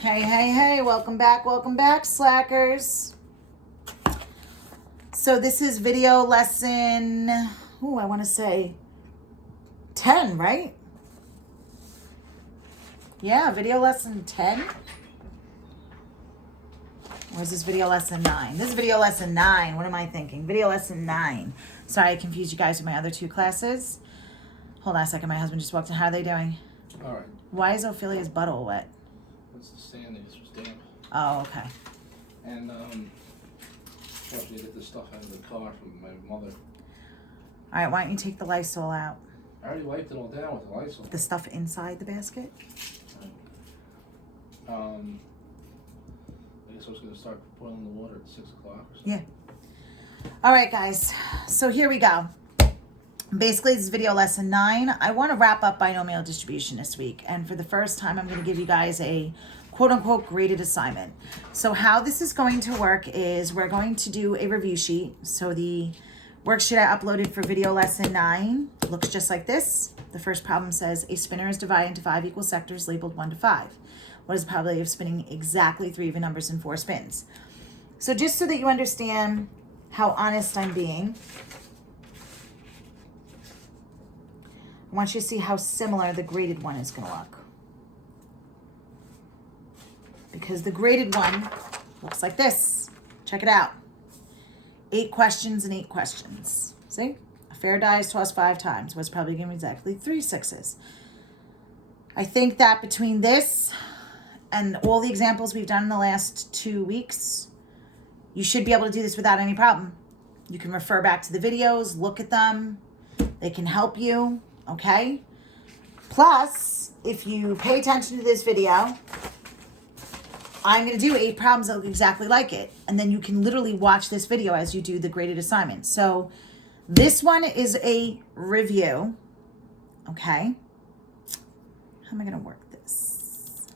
Hey, hey, hey, welcome back, slackers. So this is video lesson, I want to say 10, right? Yeah, video lesson 10. Or is this video lesson 9? This is video lesson 9. What am I thinking? Video lesson 9. Sorry, I confused you guys with my other two classes. Hold on a second, my husband just walked in. How are they doing? All right. Why is Ophelia's butt all wet? It's the sand. This was damp. Oh, okay. And fortunately, I get this stuff out of the car from my mother. All right, why don't you take the Lysol out? I already wiped it all down with the Lysol. The stuff inside the basket? I guess I was going to start boiling the water at 6 o'clock or something. Yeah. All right, guys. So here we go. Basically, this is video lesson 9. I want to wrap up binomial distribution this week. And for the first time, I'm going to give you guys a quote-unquote graded assignment. So how this is going to work is we're going to do a review sheet. So the worksheet I uploaded for video lesson 9 looks just like this. The first problem says a spinner is divided into 5 equal sectors labeled 1 to 5. What is the probability of spinning exactly 3 even numbers in 4 spins? So just so that you understand how honest I'm being, I want you to see how similar the graded one is going to look. Because the graded one looks like this. Check it out. 8 questions and 8 questions. See? A fair die is tossed 5 times. What's probably going to be exactly 3 sixes. I think that between this and all the examples we've done in the last 2 weeks, you should be able to do this without any problem. You can refer back to the videos, look at them. They can help you, okay? Plus, if you pay attention to this video, I'm going to do 8 problems that look exactly like it. And then you can literally watch this video as you do the graded assignment. So this one is a review, okay? How am I going to work this?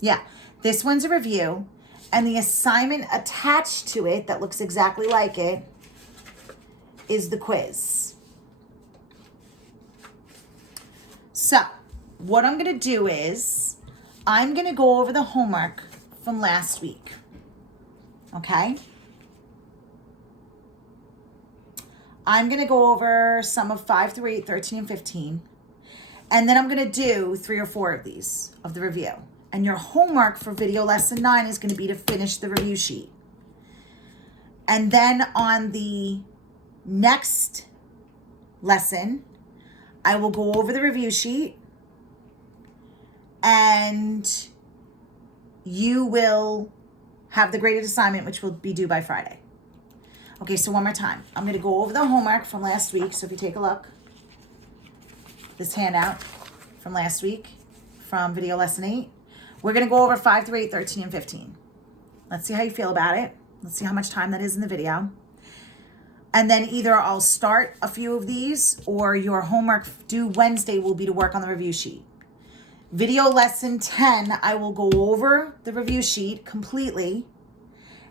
Yeah, this one's a review. And the assignment attached to it that looks exactly like it is the quiz. So what I'm going to do is I'm going to go over the homework from last week. Okay? I'm going to go over some of 5 through 8, 13, and 15. And then I'm going to do 3 or 4 of these of the review. And your homework for video lesson 9 is going to be to finish the review sheet. And then on the next lesson, I will go over the review sheet and you will have the graded assignment, which will be due by Friday. Okay, so one more time. I'm going to go over the homework from last week. So if you take a look, this handout from last week from video lesson 8, we're going to go over 5 through 8, 13, and 15. Let's see how you feel about it. Let's see how much time that is in the video. And then either I'll start a few of these or your homework due Wednesday will be to work on the review sheet. Video lesson 10, I will go over the review sheet completely.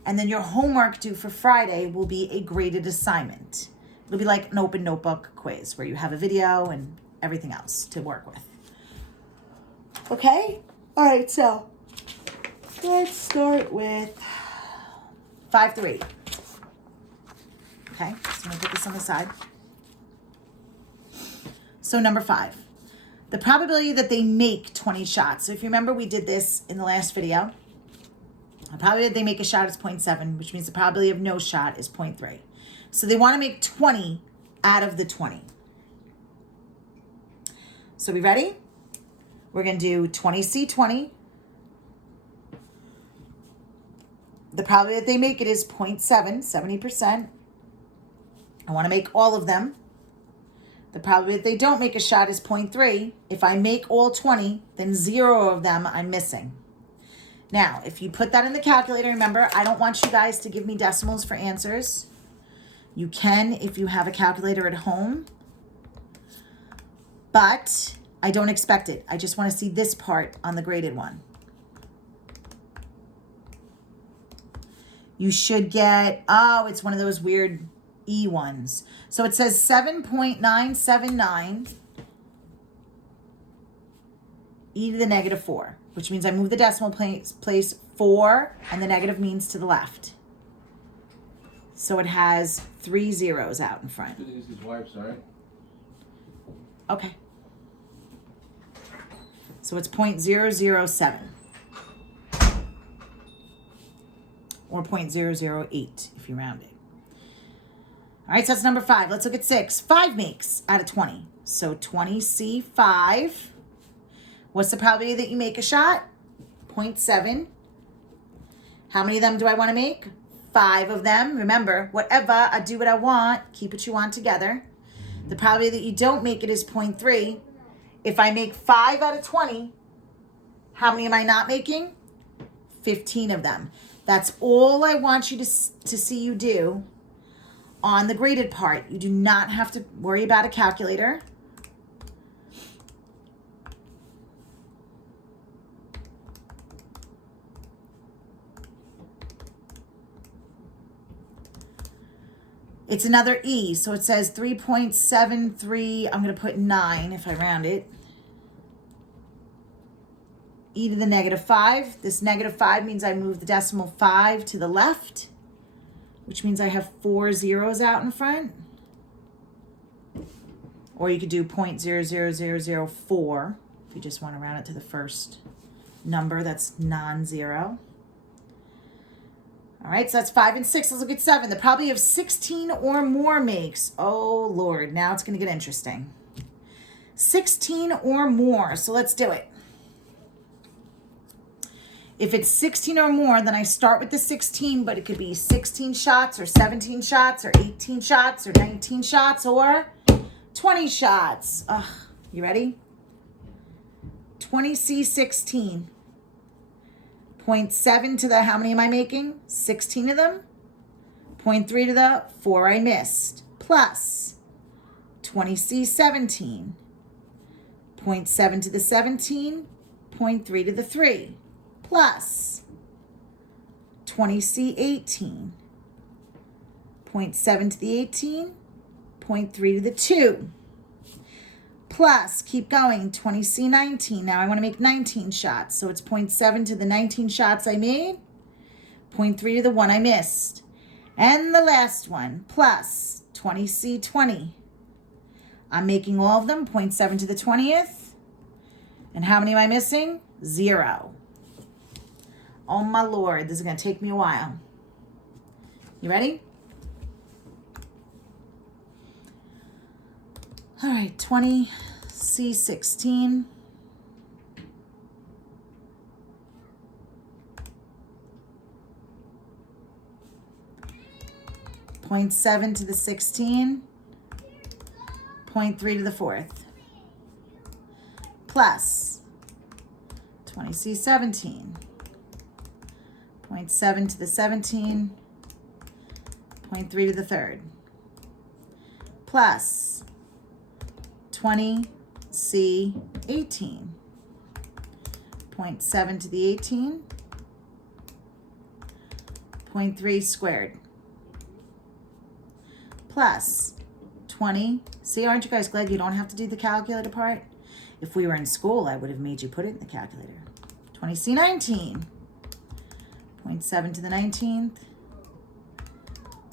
And then your homework due for Friday will be a graded assignment. It'll be like an open notebook quiz where you have a video and everything else to work with. Okay? All right, so let's start with 5 through 8. Okay, so I'm going to put this on the side. So number 5, the probability that they make 20 shots. So if you remember, we did this in the last video. The probability that they make a shot is 0.7, which means the probability of no shot is 0.3. So they want to make 20 out of the 20. So we ready? We're going to do 20C20. The probability that they make it is 0.7, 70%. I want to make all of them. The probability that they don't make a shot is 0.3. If I make all 20, then 0 of them I'm missing. Now, if you put that in the calculator, remember, I don't want you guys to give me decimals for answers. You can if you have a calculator at home. But I don't expect it. I just want to see this part on the graded one. You should get, it's one of those weird E ones. So it says 7.979 e to the negative 4, which means I move the decimal place 4, and the negative means to the left. So it has 3 zeros out in front. Good to use these wipes, all right? Okay. So it's 0.007. Or 0.008 if you round it. All right, so that's number 5. Let's look at 6. 5 makes out of 20. So 20C5. What's the probability that you make a shot? 0.7. How many of them do I want to make? 5 of them. Remember, whatever, I do what I want. Keep what you want together. The probability that you don't make it is 0.3. If I make 5 out of 20, how many am I not making? 15 of them. That's all I want you to see you do on the graded part. You do not have to worry about a calculator. It's another E, so it says 3.73. I'm going to put 9 if I round it. E to the negative 5. This negative 5 means I move the decimal 5 to the left, which means I have 4 zeros out in front. Or you could do 0.00004 if you just want to round it to the first number that's non-zero. All right, so that's 5 and 6. Let's look at 7. The probability of 16 or more makes, oh Lord, now it's going to get interesting. 16 or more, so let's do it. If it's 16 or more, then I start with the 16, but it could be 16 shots or 17 shots or 18 shots or 19 shots or 20 shots. Ugh, you ready? 20C16. 0.7 to the, how many am I making? 16 of them. 0.3 to the 4 I missed. Plus 20C17. 0.7 to the 17. 0.3 to the 3. Plus 20C18. 0.7 to the 18. 0.3 to the 2. Plus, keep going, 20C19. Now I want to make 19 shots. So it's 0.7 to the 19 shots I made, 0.3 to the 1 I missed. And the last one, plus 20C20. I'm making all of them, 0.7 to the 20th. And how many am I missing? 0. Oh my Lord, this is going to take me a while. You ready? All right, 20C16. 0.7 to the 16. 0.3 to the 4th. Plus 20C17. 0.7 to the 17. 0.3 to the 3rd. Plus 20C18. 0.7 to the 18. 0.3 squared. Plus 20. See, aren't you guys glad you don't have to do the calculator part? If we were in school, I would have made you put it in the calculator. 20C19. 0.7 to the 19th.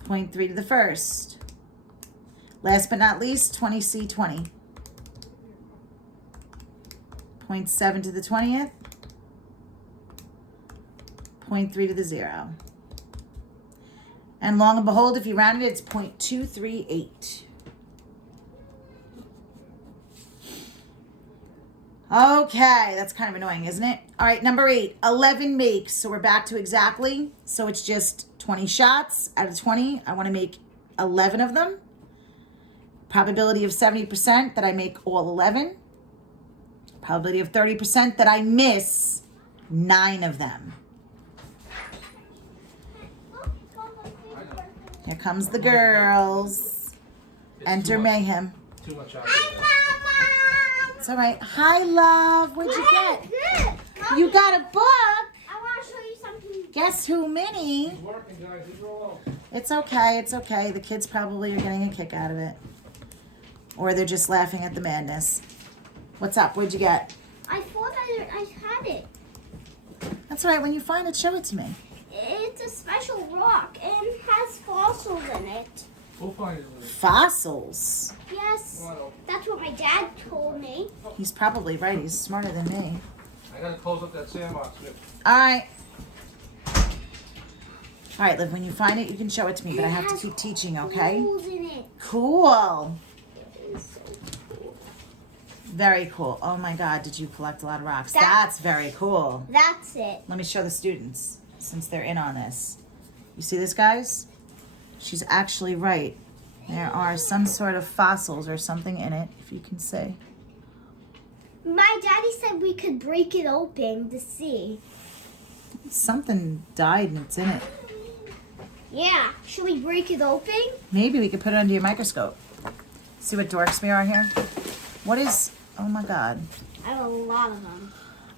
0.3 to the 1st. Last but not least, 20C20. 0.7 to the 20th. 0.3 to the 0. And long and behold, if you round it, it's 0.238. Okay, that's kind of annoying, isn't it? All right, number 8, 11 makes. So we're back to exactly. So it's just 20 shots out of 20. I want to make 11 of them. Probability of 70% that I make all 11. Probability of 30% that I miss 9 of them. Here comes the girls. Enter mayhem. Too much chocolate. It's all right. Hi, love. What'd you get? You got a book. I want to show you something. Guess who, Minnie? He's working, guys. Leave her alone. It's okay. It's okay. The kids probably are getting a kick out of it. Or they're just laughing at the madness. What's up? What'd you get? I thought that That's all right. When you find it, show it to me. It's a special rock and has fossils in it. We'll find it later. Fossils. Yes, Well, that's what my dad told me. He's probably right. He's smarter than me. I gotta close up that sandbox. All right. All right, Liv, when you find it, you can show it to me, but I have to keep teaching, okay? Holes in it. Cool. It is so cool. Very cool. Oh my God, did you collect a lot of rocks? That's- That's very cool. That's it. Let me show the students, since they're in on this. You see this, guys? She's actually right. There are some sort of fossils or something in it, if you can see. My daddy said we could break it open to see. Something died and it's in it. Yeah, should we break it open? Maybe we could put it under your microscope. See what dorks we are here? What is, oh my God. I have a lot of them.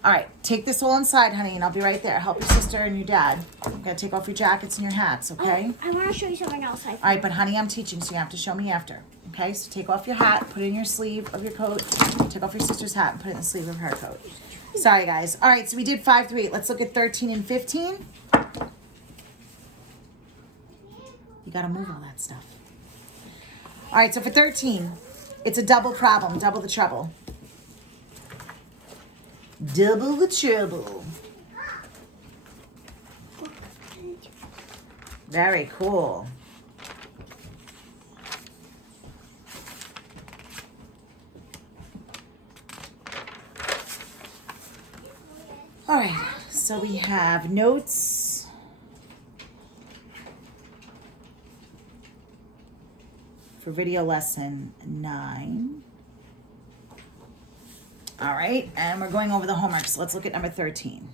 All right, take this all inside, honey, and I'll be right there. Help your sister and your dad. You gotta take off your jackets and your hats, okay? Oh, I want to show you something else. All right, but honey, I'm teaching, so you have to show me after. Okay, so take off your hat, put it in your sleeve of your coat, take off your sister's hat and put it in the sleeve of her coat. Sorry, guys. All right, so we did 5 through 8. Let's look at 13 and 15. You gotta move all that stuff. All right, so for 13, it's a double problem, double the trouble. Double the trouble. Very cool. All right, so we have notes. For video lesson 9. All right, and we're going over the homework, so let's look at number 13.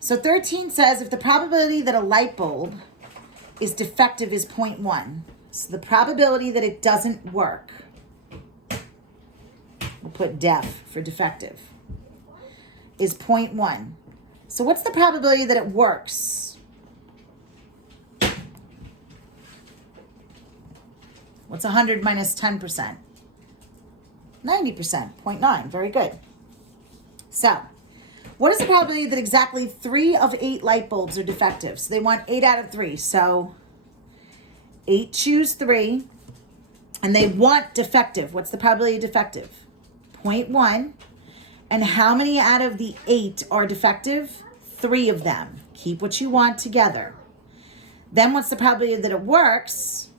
So 13 says if the probability that a light bulb is defective is 0.1, so the probability that it doesn't work, we'll put def for defective, is 0.1. So what's the probability that it works? What's 100 minus 10%? 90%, 0.9, very good. So, what is the probability that exactly 3 of 8 light bulbs are defective? So they want 8 out of 3, so 8 choose 3, and they want defective. What's the probability of defective? 0.1, and how many out of the 8 are defective? 3 of them. Keep what you want together. Then what's the probability that it works?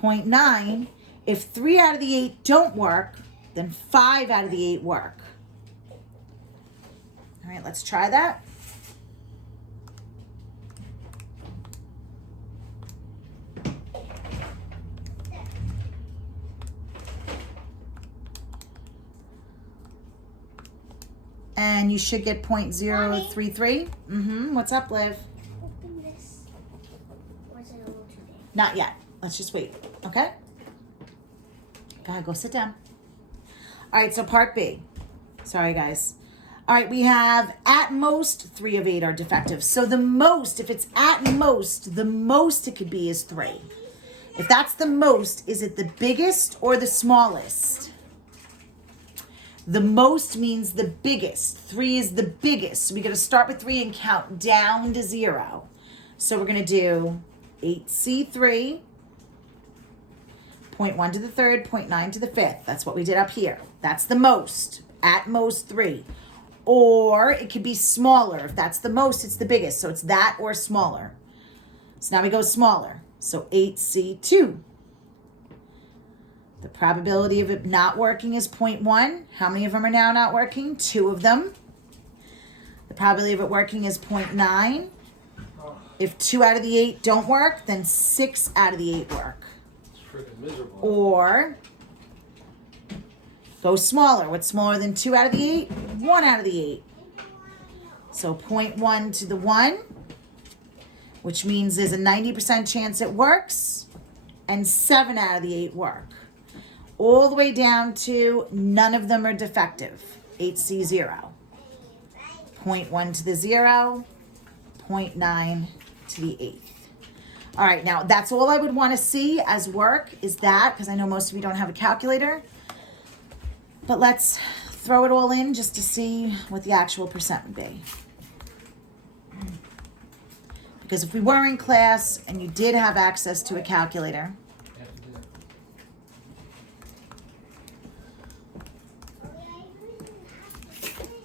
0.9. If 3 out of the 8 don't work, then 5 out of the 8 work. All right, let's try that. And you should get 0.033. What's up, Liv? Open this. Or is it a little too big? Not yet. Let's just wait, okay? Go sit down. All right, so part B. Sorry, guys. All right, we have at most 3 of 8 are defective. So the most, if it's at most, the most it could be is 3. If that's the most, is it the biggest or the smallest? The most means the biggest. 3 is the biggest. So we got to start with 3 and count down to 0. So we're going to do 8C3, 0.1 to the third, 0.9 to the fifth. That's what we did up here. That's the most. At most 3. Or it could be smaller. If that's the most, it's the biggest. So it's that or smaller. So now we go smaller. So 8C2. The probability of it not working is 0.1. How many of them are now not working? 2 of them. The probability of it working is 0.9. If 2 out of the 8 don't work, then 6 out of the 8 work. It's freaking miserable. Or go smaller. What's smaller than 2 out of the 8? 1 out of the 8. So 0.1 to the 1, which means there's a 90% chance it works, and 7 out of the 8 work. All the way down to none of them are defective. 8C0. 0.1 to the 0, 0.9 to the 8th. All right, now that's all I would want to see as work is that, because I know most of you don't have a calculator. But let's throw it all in just to see what the actual percent would be. Because if we were in class and you did have access to a calculator,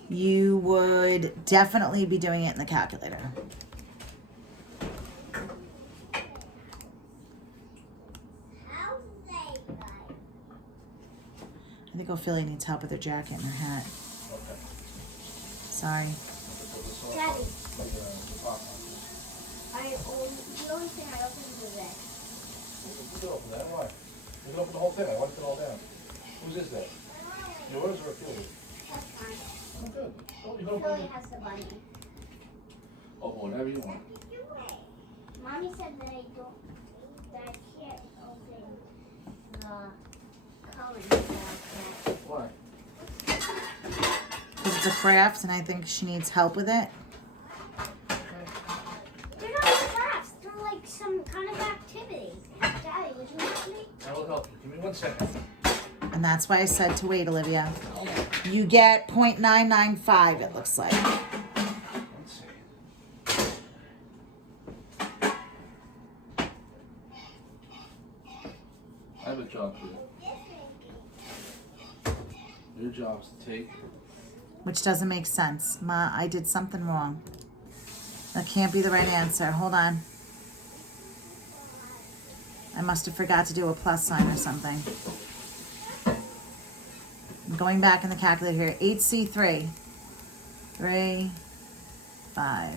you would definitely be doing it in the calculator. I think Ophelia needs help with her jacket and her hat. Okay. Sorry. Daddy, the only thing I opened was this. You can open that. Why? You can open the whole thing. I wiped it all down. Whose is that? Yours or Ophelia's? That's fine. Oh, good. Oh, you can open Chloe it. has the bunny. Oh, whatever you want. Mommy said that I can't open the colors like that. Why? Because it's a craft and I think she needs help with it. They're not crafts. They're like some kind of activity. Daddy, would you help me? I will help you. Give me 1 second. And that's why I said to wait, Olivia. You get 0.995, it looks like. Let's see. I have a job for you. Your job is to take. Which doesn't make sense. Ma, I did something wrong. That can't be the right answer. Hold on. I must have forgot to do a plus sign or something. I'm going back in the calculator here. 8C3. 3, 5.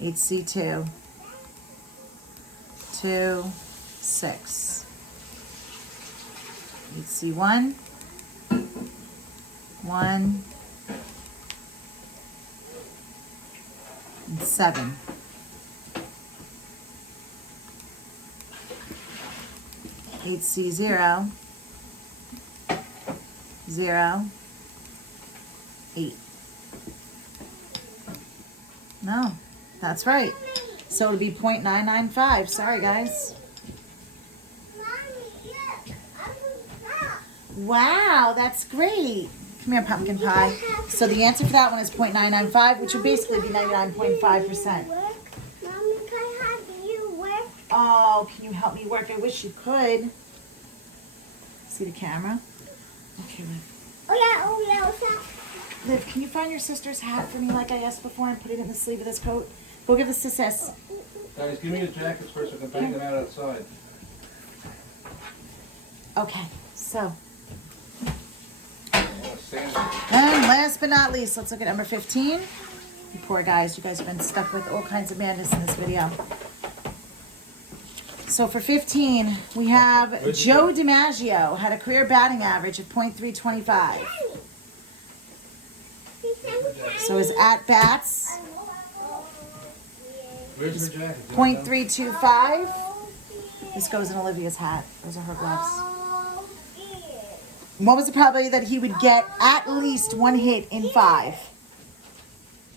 8C2. 2, 6. 8C1. 1. And 7. 8C0. 0. 8. No, that's right. So it'll be 0.995. Sorry, guys. Wow, that's great. Come here, pumpkin pie. So the answer for that one is 0.995, which would basically be 99.5%. Mommy, can I have you work? Oh, can you help me work? I wish you could. See the camera? Okay, Liv. Oh yeah, what's that? Liv, can you find your sister's hat for me like I asked before and put it in the sleeve of this coat? Go give this to sis. Guys, give me the jackets first so I can bring them out outside. Okay, so. Stand. And last but not least, let's look at number 15. You poor guys, you guys have been stuck with all kinds of madness in this video. So for 15, we have Joe DiMaggio had a career batting average of .325. So his at-bats, Where's her jacket? .325. This goes in Olivia's hat. Those are her gloves. What was the probability that he would get at least one hit in 5?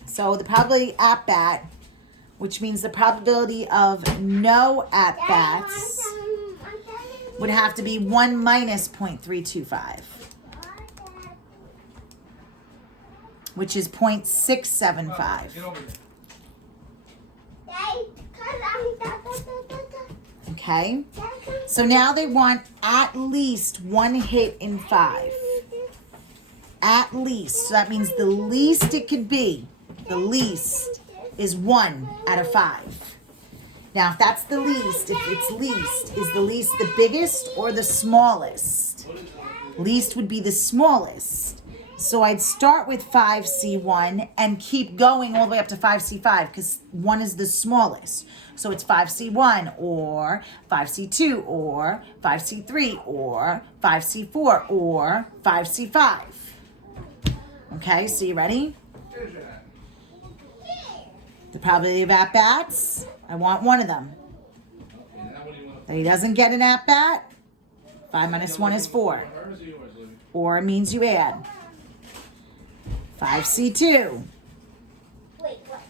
So the probability at bat, which means the probability of no at bats, would have to be 1 minus .325, which is .675. Get over here. Okay? So now they want at least one hit in 5. At least. So that means the least it could be, the least, is 1 out of 5. Now, if that's the least, if it's least, is the least the biggest or the smallest? Least would be the smallest. So I'd start with 5C1 and keep going all the way up to 5C5 because 1 is the smallest. So it's 5C1 or 5C2 or 5C3 or 5C4 or 5C5. Okay, so you ready? Here's your hat. The probability of at-bats, I want one of them. Okay, now what do you want? That he doesn't get an at-bat, 5 minus 1 is 4. Hers or yours, Libby? Or it means you add. 5C2.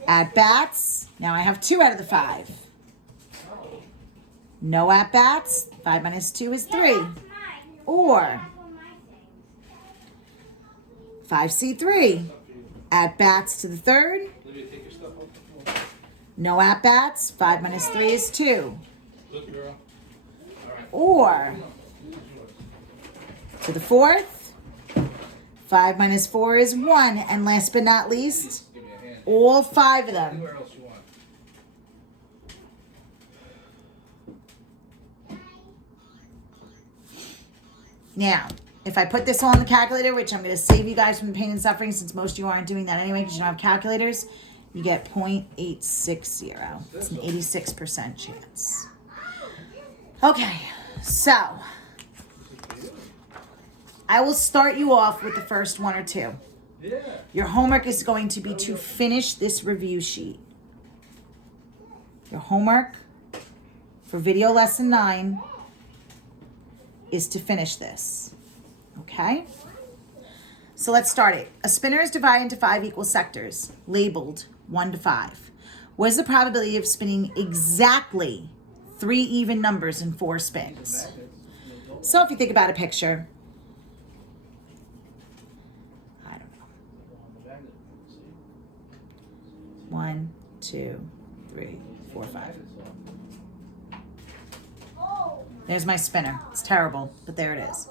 At-bats, now I have 2 out of the 5. No at-bats, 5 minus 2 is 3. Or 5C3. At-bats to the 3rd. Libby, take your stuff off the floor. No at-bats. 5 minus 3 is 2. Good girl. All right. Or to the 4th. 5 minus 4 is 1. And last but not least, Give me a hand. all 5 of them. Anywhere else you want. Now, if I put this all on the calculator, which I'm going to save you guys from the pain and suffering since most of you aren't doing that anyway because you don't have calculators, you get 0.860. It's an 86% chance. Okay, so I will start you off with the first 1 or 2. Yeah. Your homework is going to be to finish this review sheet. Your homework for video lesson 9 is to finish this. Okay? So let's start it. A spinner is divided into 5 equal sectors, labeled 1 to 5. What is the probability of spinning exactly 3 even numbers in 4 spins? So if you think about a picture, I don't know. 1, 2, 3, 4, 5. There's my spinner. It's terrible, but there it is.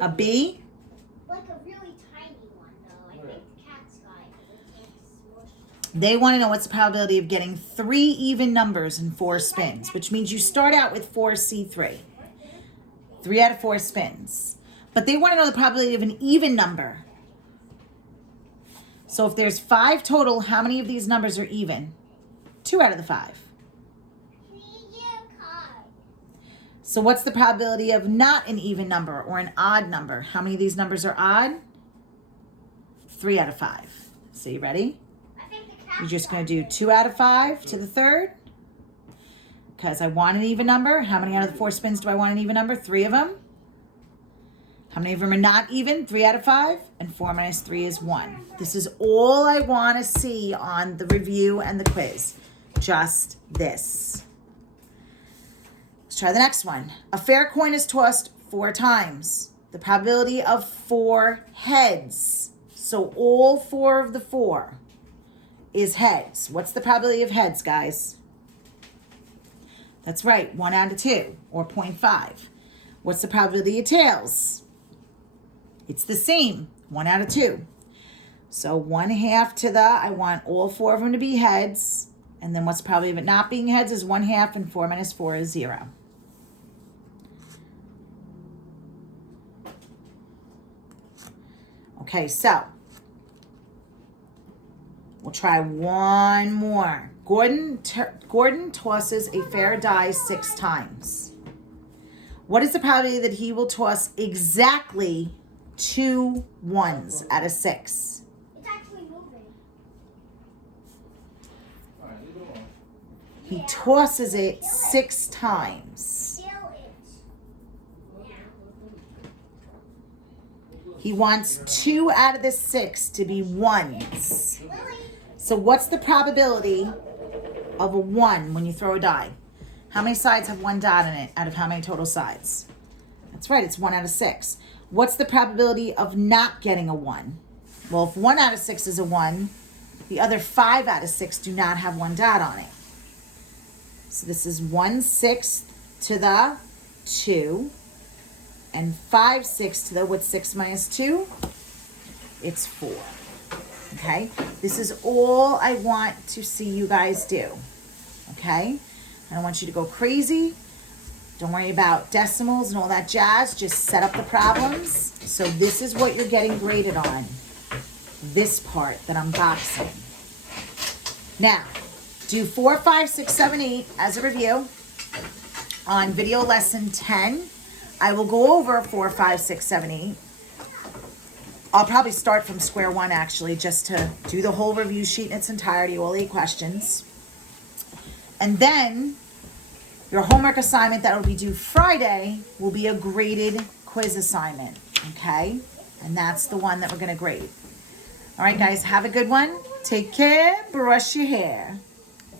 A B? Like a really tiny one, though. I think the cat's got it. They want to know what's the probability of getting 3 even numbers in 4 spins, which means you start out with 4C3. 3 out of 4 spins. But they want to know the probability of an even number. So if there's 5 total, how many of these numbers are even? 2 out of the 5. So what's the probability of not an even number or an odd number? How many of these numbers are odd? 3 out of 5. So you ready? You're just going to do 2 out of 5 to the 3rd. Because I want an even number. How many out of the 4 spins do I want an even number? 3 of them. How many of them are not even? 3 out of 5. And 4 minus 3 is 1. This is all I want to see on the review and the quiz. Just this. Let's try the next one. A fair coin is tossed 4 times. The probability of 4 heads. So all 4 of the 4 is heads. What's the probability of heads, guys? That's right, 1 out of 2, or 0.5. What's the probability of tails? It's the same, 1 out of 2. So 1/2 to the, I want all 4 of them to be heads. And then what's the probability of it not being heads is 1/2, and 4 minus 4 is 0. Okay, so we'll try one more. Gordon tosses a fair die 6 times. What is the probability that he will toss exactly 2 ones out of 6? It's actually moving. All right, leave it alone. He tosses it 6 times. Still it. He wants 2 out of the 6 to be ones. Lily. So what's the probability of a 1 when you throw a die? How many sides have 1 dot in it out of how many total sides? That's right, it's 1 out of 6. What's the probability of not getting a 1? Well, if 1 out of 6 is a 1, the other 5 out of 6 do not have 1 dot on it. So this is 1/6 to the 2 and 5/6 to the, what's 6 minus 2? It's 4. Okay, this is all I want to see you guys do. Okay, I don't want you to go crazy. Don't worry about decimals and all that jazz. Just set up the problems. So this is what you're getting graded on. This part that I'm boxing. Now, do 4, 5, 6, 7, 8 as a review on video lesson 10. I will go over 4, 5, 6, 7, 8. I'll probably start from square one, actually, just to do the whole review sheet in its entirety, all 8 questions. And then your homework assignment that will be due Friday will be a graded quiz assignment, okay? And that's the one that we're going to grade. All right, guys, have a good one. Take care. Brush your hair.